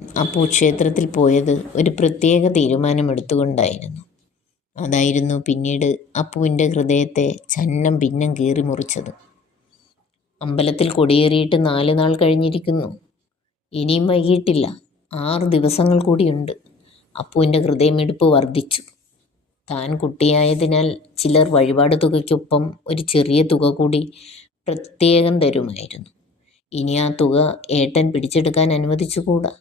അപ്പു ക്ഷേത്രത്തിൽ പോയത് ഒരു പ്രത്യേക തീരുമാനമെടുത്തുകൊണ്ടായിരുന്നു. അതായിരുന്നു പിന്നീട് അപ്പുവിൻ്റെ ഹൃദയത്തെ ഛന്നം ഭിന്നം കീറി മുറിച്ചത്. അമ്പലത്തിൽ കൊടിയേറിയിട്ട് 4 നാൾ കഴിഞ്ഞിരിക്കുന്നു. ഇനിയും വൈകിട്ടില്ല. 6 ദിവസങ്ങൾ കൂടിയുണ്ട്. അപ്പുവിൻ്റെ ഹൃദയമിടിപ്പ് വർദ്ധിച്ചു. താൻ കുട്ടിയായതിനാൽ ചിലർ വഴിപാട് തുകയ്ക്കൊപ്പം ഒരു ചെറിയ തുക കൂടി പ്രത്യേകം തരുമായിരുന്നു. ഇനി ആ തുക ഏട്ടൻ പിടിച്ചെടുക്കാൻ അനുവദിച്ചുകൂടാ.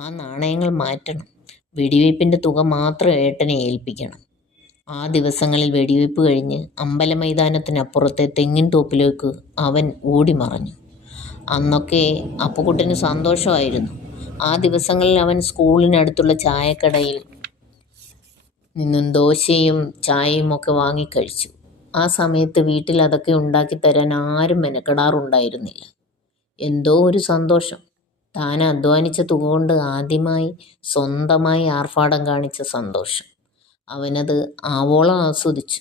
ആ നാണയങ്ങൾ മാറ്റണം. വെടിവയ്പ്പിൻ്റെ തുക മാത്രം ഏട്ടനെ ഏൽപ്പിക്കണം. ആ ദിവസങ്ങളിൽ വെടിവയ്പ്പ് കഴിഞ്ഞ് അമ്പല മൈതാനത്തിനപ്പുറത്തെ തെങ്ങിൻ തോപ്പിലേക്ക് അവൻ ഓടിമറഞ്ഞു. അന്നൊക്കെ അപ്പുക്കുട്ടന് സന്തോഷമായിരുന്നു. ആ ദിവസങ്ങളിൽ അവൻ സ്കൂളിനടുത്തുള്ള ചായക്കടയിൽ നിന്നും ദോശയും ചായയും ഒക്കെ വാങ്ങിക്കഴിച്ചു. ആ സമയത്ത് വീട്ടിൽ അതൊക്കെ ഉണ്ടാക്കിത്തരാൻ ആരും മെനക്കെടാറുണ്ടായിരുന്നില്ല. എന്തോ ഒരു സന്തോഷം. താൻ അധ്വാനിച്ച തുക കൊണ്ട് ആദ്യമായി സ്വന്തമായി ആർഭാടം കാണിച്ച സന്തോഷം. അവനത് ആവോളം ആസ്വദിച്ചു.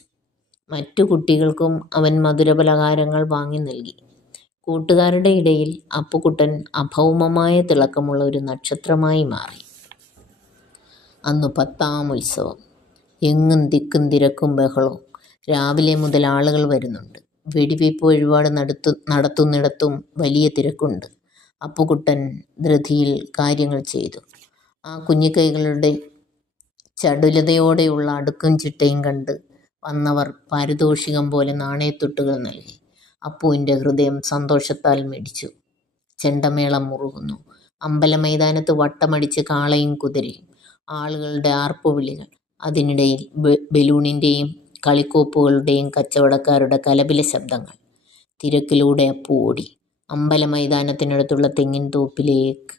മറ്റു കുട്ടികൾക്കും അവൻ മധുരപലഹാരങ്ങൾ വാങ്ങി നൽകി. കൂട്ടുകാരുടെ ഇടയിൽ അപ്പുക്കുട്ടൻ അഭൗമമായ തിളക്കമുള്ള ഒരു നക്ഷത്രമായി മാറി. അന്ന് 10ാം ഉത്സവം. എങ്ങും തിക്കും തിരക്കും ബഹളവും. രാവിലെ മുതൽ ആളുകൾ വരുന്നുണ്ട്. വെടിവയ്പ്പ് വഴിപാട് നടത്തുന്നിടത്തും വലിയ തിരക്കുണ്ട്. അപ്പുക്കുട്ടൻ ധൃതിയിൽ കാര്യങ്ങൾ ചെയ്തു. ആ കുഞ്ഞിക്കൈകളുടെ ചടുലതയോടെയുള്ള അടുക്കും ചിട്ടയും കണ്ട് വന്നവർ പാരിതോഷികം പോലെ നാണയത്തുട്ടുകൾ നൽകി. അപ്പുവിൻ്റെ ഹൃദയം സന്തോഷത്താൽ മിടിച്ചു. ചെണ്ടമേളം മുറുകുന്നു. അമ്പലമൈതാനത്ത് വട്ടമടിച്ച് കാളയും കുതിരയും. ആളുകളുടെ ആർപ്പുവിളികൾ. അതിനിടയിൽ ബലൂണിൻ്റെയും കളിക്കോപ്പുകളുടെയും കച്ചവടക്കാരുടെ കലപില ശബ്ദങ്ങൾ. തിരക്കിലൂടെ അപ്പു ഓടി. അമ്പലമൈതാനത്തിനടുത്തുള്ള തെങ്ങിൻ തോപ്പിലേക്ക്